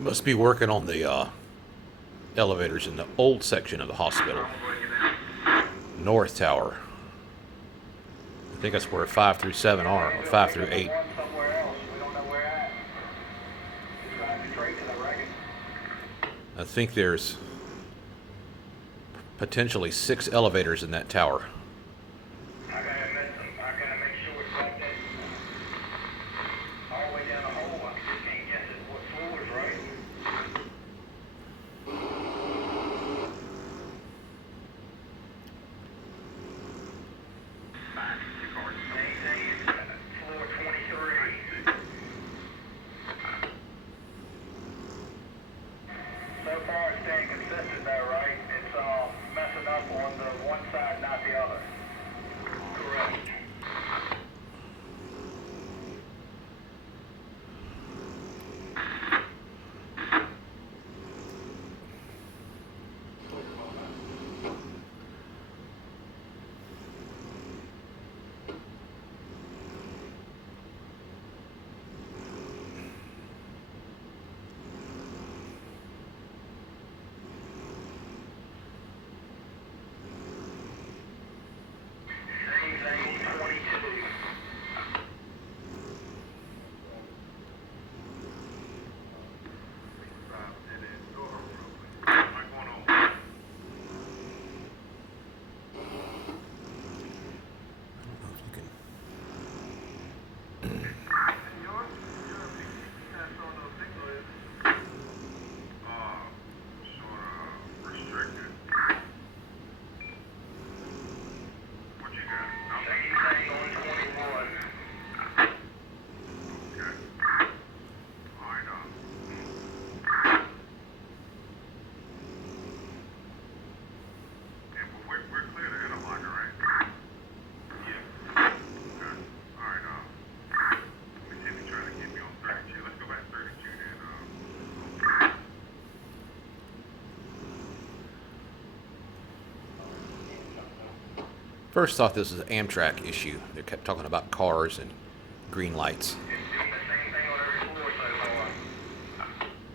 Must be working on the elevators in the old section of the hospital. North Tower. I think that's where 5 through 7 are, or 5 through 8. I think there's potentially 6 elevators in that tower. First thought this was an Amtrak issue. They kept talking about cars and green lights.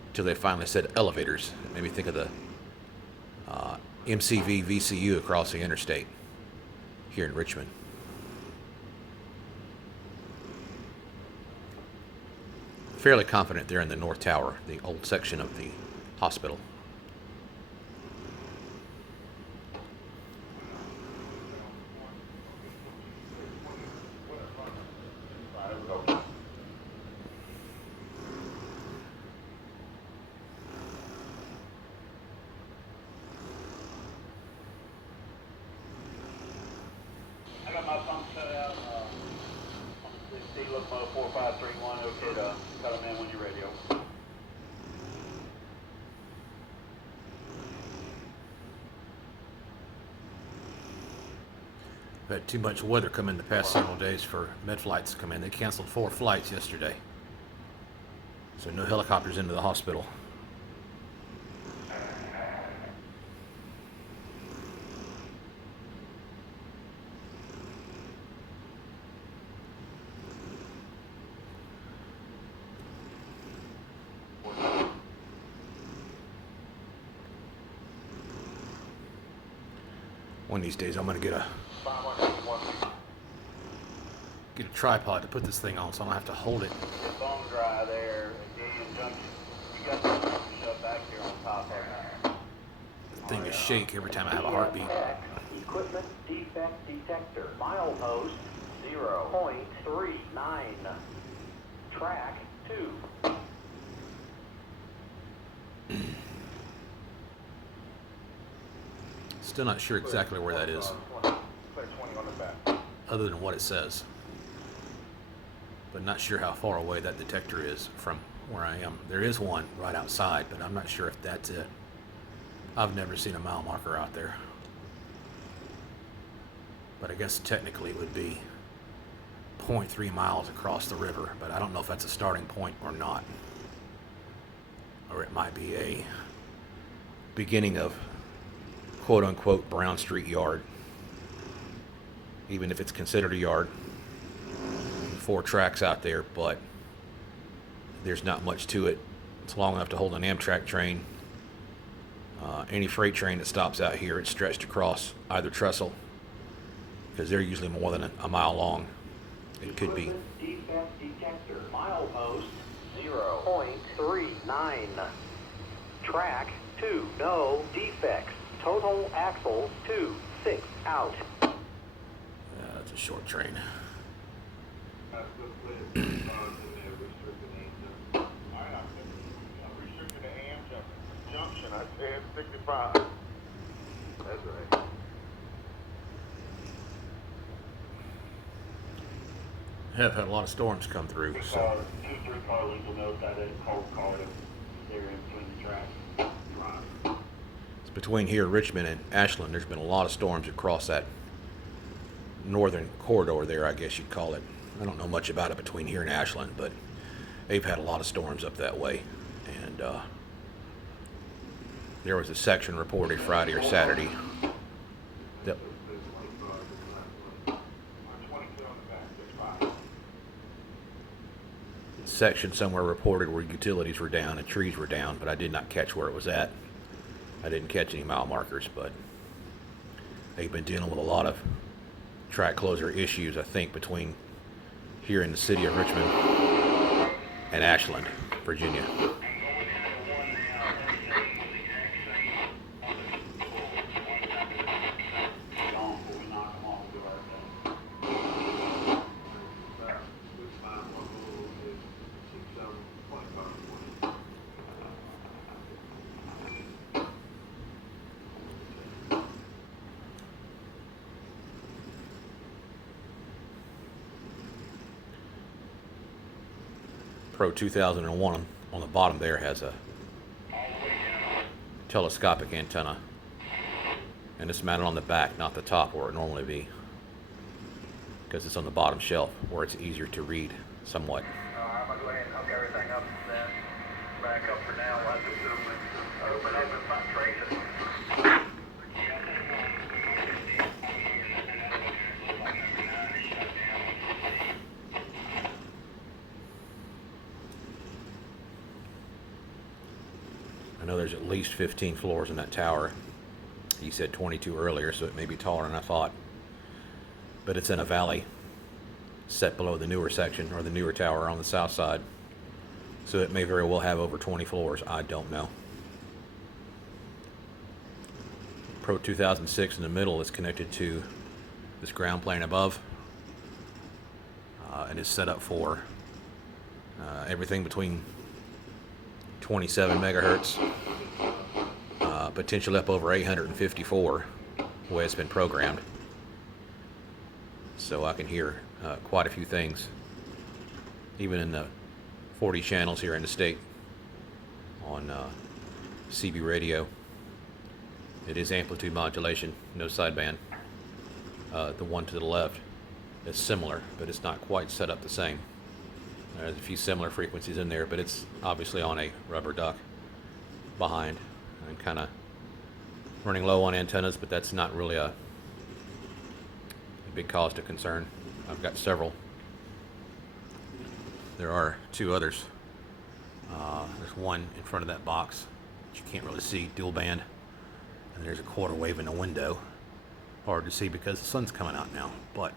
Until they finally said elevators. It made me think of the MCV VCU across the interstate here in Richmond. Fairly confident they're in the North Tower, the old section of the hospital. We've had too much weather come in the past several days for med flights to come in. They canceled 4 flights yesterday. So no helicopters into the hospital. One of these days I'm going to get a tripod to put this thing on so I don't have to hold it. The bone dry there at Junction. You got the shut back here on top there. The thing is shake every time I have a heartbeat. Equipment defect detector. Milepost 0.39. Track 2. Still not sure exactly where that is, other than what it says. But not sure how far away that detector is from where I am. There is one right outside, but I'm not sure if that's it. I've never seen a mile marker out there. But I guess technically it would be 0.3 miles across the river, but I don't know if that's a starting point or not. Or it might be a beginning of quote-unquote Brown Street yard, even if it's considered a yard. 4 tracks out there, but there's not much to it It's long enough to hold an Amtrak train. Any freight train that stops out here, it's stretched across either trestle, because they're usually more than a mile long. It could be. Defect detector. Milepost 0.39. Track 2. No defects. Total axles 2. 6 out. That's a short train. Junction, I said 65. That's right. Have had a lot of storms come through, so 2-3 car legal notes I did cold call them. They're in between the tracks. Right. it's between here, Richmond and Ashland. There's been a lot of storms across that northern corridor there, I guess you'd call it. I don't know much about it between here and Ashland, but they've had a lot of storms up that way. And there was a section reported Friday or Saturday that section somewhere reported where utilities were down and trees were down, but I did not catch where it was at. I didn't catch any mile markers, but they've been dealing with a lot of track closure issues, I think, between here in the city of Richmond and Ashland, Virginia. Pro 2001 on the bottom there has a telescopic antenna, and it's mounted on the back, not the top where it normally be, because it's on the bottom shelf where it's easier to read somewhat. I'm going to go ahead and hook everything up and then back up for now. We'll have to open up and not trace it. I know there's at least 15 floors in that tower. He said 22 earlier, so it may be taller than I thought. But it's in a valley set below the newer section, or the newer tower on the south side. So it may very well have over 20 floors. I don't know. Pro 2006 in the middle is connected to this ground plane above, and is set up for everything between 27 megahertz, potential up over 854, the way it's been programmed. So I can hear quite a few things, even in the 40 channels here in the state on CB radio. It is amplitude modulation, no sideband. The one to the left is similar, but it's not quite set up the same. There's a few similar frequencies in there, but it's obviously on a rubber duck behind. I'm kind of running low on antennas, but that's not really a big cause to concern. I've got several. There are two others. There's one in front of that box that you can't really see, dual band. And there's a quarter wave in the window. Hard to see because the sun's coming out now, but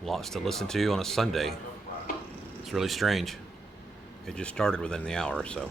lots to listen to on a Sunday. It's really strange. It just started within the hour or so.